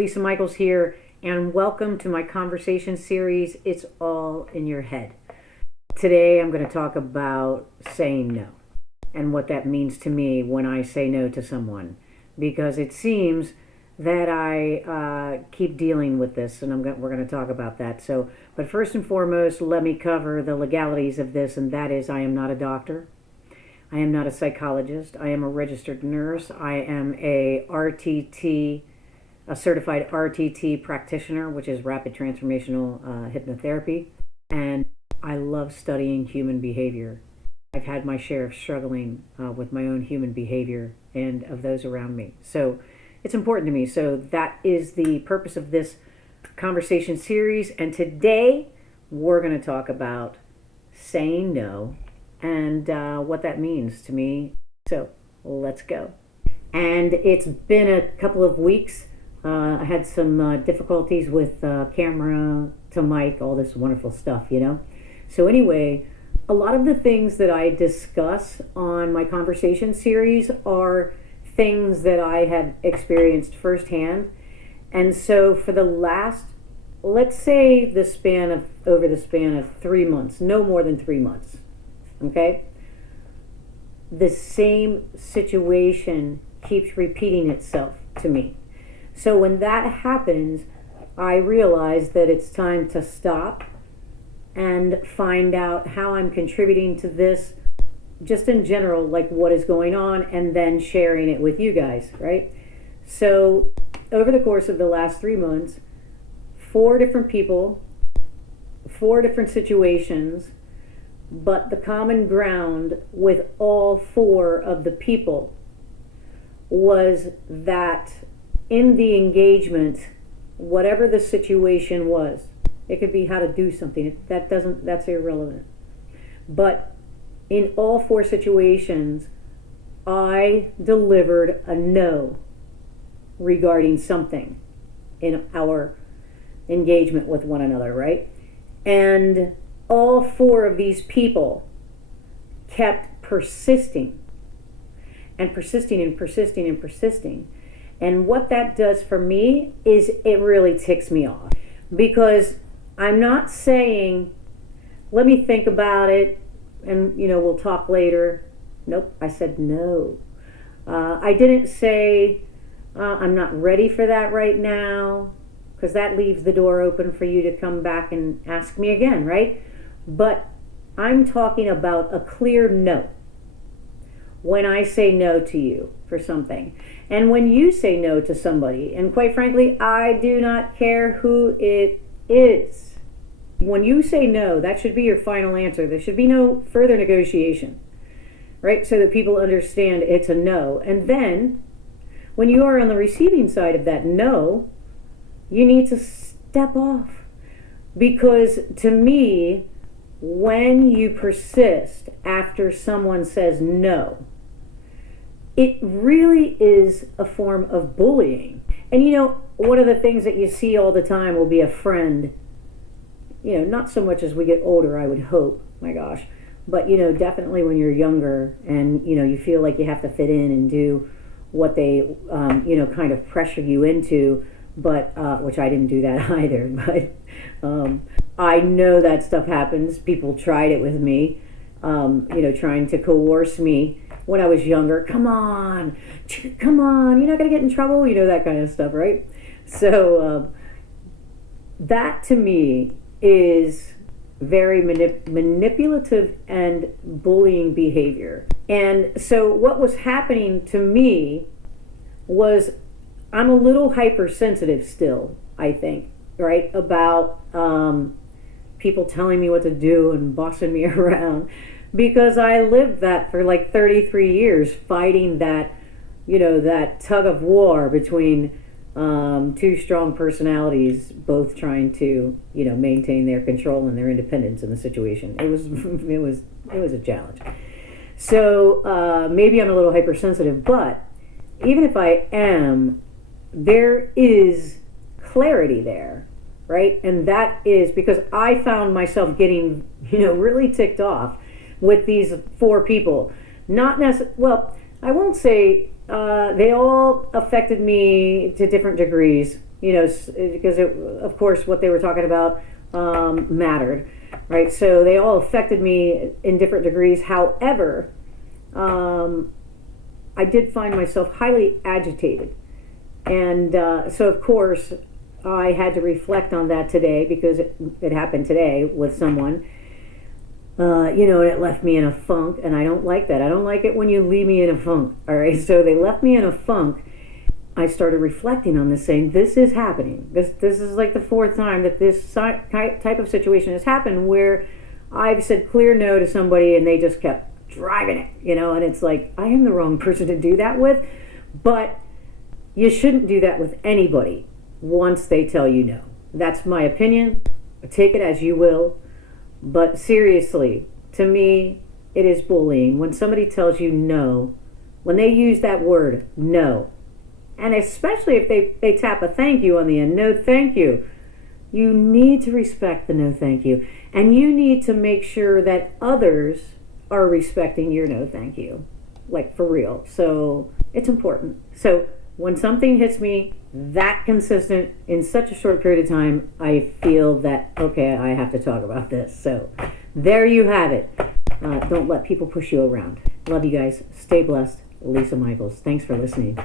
Lisa Michaels here, and welcome to my conversation series, It's All in Your Head. Today I'm going to talk about saying no and what that means to me when I say no to someone, because it seems that I keep dealing with this, and we're going to talk about that. But first and foremost, let me cover the legalities of this, and that is I am not a doctor. I am not a psychologist. I am a registered nurse. I am a certified RTT practitioner, which is rapid transformational hypnotherapy. And I love studying human behavior. I've had my share of struggling with my own human behavior and of those around me. So it's important to me. So that is the purpose of this conversation series. And today we're going to talk about saying no and what that means to me. So let's go. And it's been a couple of weeks. I had some difficulties with camera to mic, all this wonderful stuff, So anyway, a lot of the things that I discuss on my conversation series are things that I have experienced firsthand. And so for the last, let's say over the span of 3 months, no more than 3 months, okay? The same situation keeps repeating itself to me. So when that happens, I realize that it's time to stop and find out how I'm contributing to this, just in general, like what is going on, and then sharing it with you guys, right? So over the course of the last 3 months, 4 different people, 4 different situations, but the common ground with all 4 of the people was that in the engagement, whatever the situation was, it could be how to do something. That's irrelevant. But in all 4 situations, I delivered a no regarding something in our engagement with one another, right? And all 4 of these people kept persisting and persisting and persisting and persisting. And what that does for me is it really ticks me off, because I'm not saying, let me think about it and, we'll talk later. Nope, I said no. I didn't say, I'm not ready for that right now, because that leaves the door open for you to come back and ask me again, right? But I'm talking about a clear no. When I say no to you for something, and when you say no to somebody, and quite frankly, I do not care who it is. When you say no, that should be your final answer. There should be no further negotiation, right? So that people understand it's a no. And then, when you are on the receiving side of that no, you need to step off. Because to me, when you persist after someone says no, it really is a form of bullying. And one of the things that you see all the time will be a friend, not so much as we get older, I would hope, my gosh, but definitely when you're younger and you feel like you have to fit in and do what they kind of pressure you into, but which I didn't do that either, but I know that stuff happens. People tried it with me, trying to coerce me when I was younger. Come on, you're not going to get in trouble, that kind of stuff, right? So that to me is very manipulative and bullying behavior. And so what was happening to me was, I'm a little hypersensitive still, I think, right? About people telling me what to do and bossing me around, because I lived that for like 33 years, fighting that, that tug of war between 2 strong personalities, both trying to, maintain their control and their independence in the situation. It was a challenge. So maybe I'm a little hypersensitive, but even if I am, there is clarity there, right? And that is because I found myself getting, really ticked off with these 4 people. Not necessarily, well, I won't say they all affected me to different degrees, because of course what they were talking about mattered, right? So they all affected me in different degrees. However, I did find myself highly agitated. And so, of course, I had to reflect on that today because it happened today with someone. And it left me in a funk, and I don't like that. I don't like it when you leave me in a funk, all right? So they left me in a funk. I started reflecting on this, saying, this is happening. This is like the fourth time that this type of situation has happened where I've said clear no to somebody and they just kept driving it, and it's like, I am the wrong person to do that with, but you shouldn't do that with anybody once they tell you no. That's my opinion. Take it as you will. But seriously, to me, it is bullying. When somebody tells you no, when they use that word, no, and especially if they tap a thank you on the end, no thank you, you need to respect the no thank you. And you need to make sure that others are respecting your no thank you. Like, for real. So it's important. So when something hits me that consistent in such a short period of time, I feel that, okay, I have to talk about this. So there you have it. Don't let people push you around. Love you guys. Stay blessed. Lisa Michaels. Thanks for listening.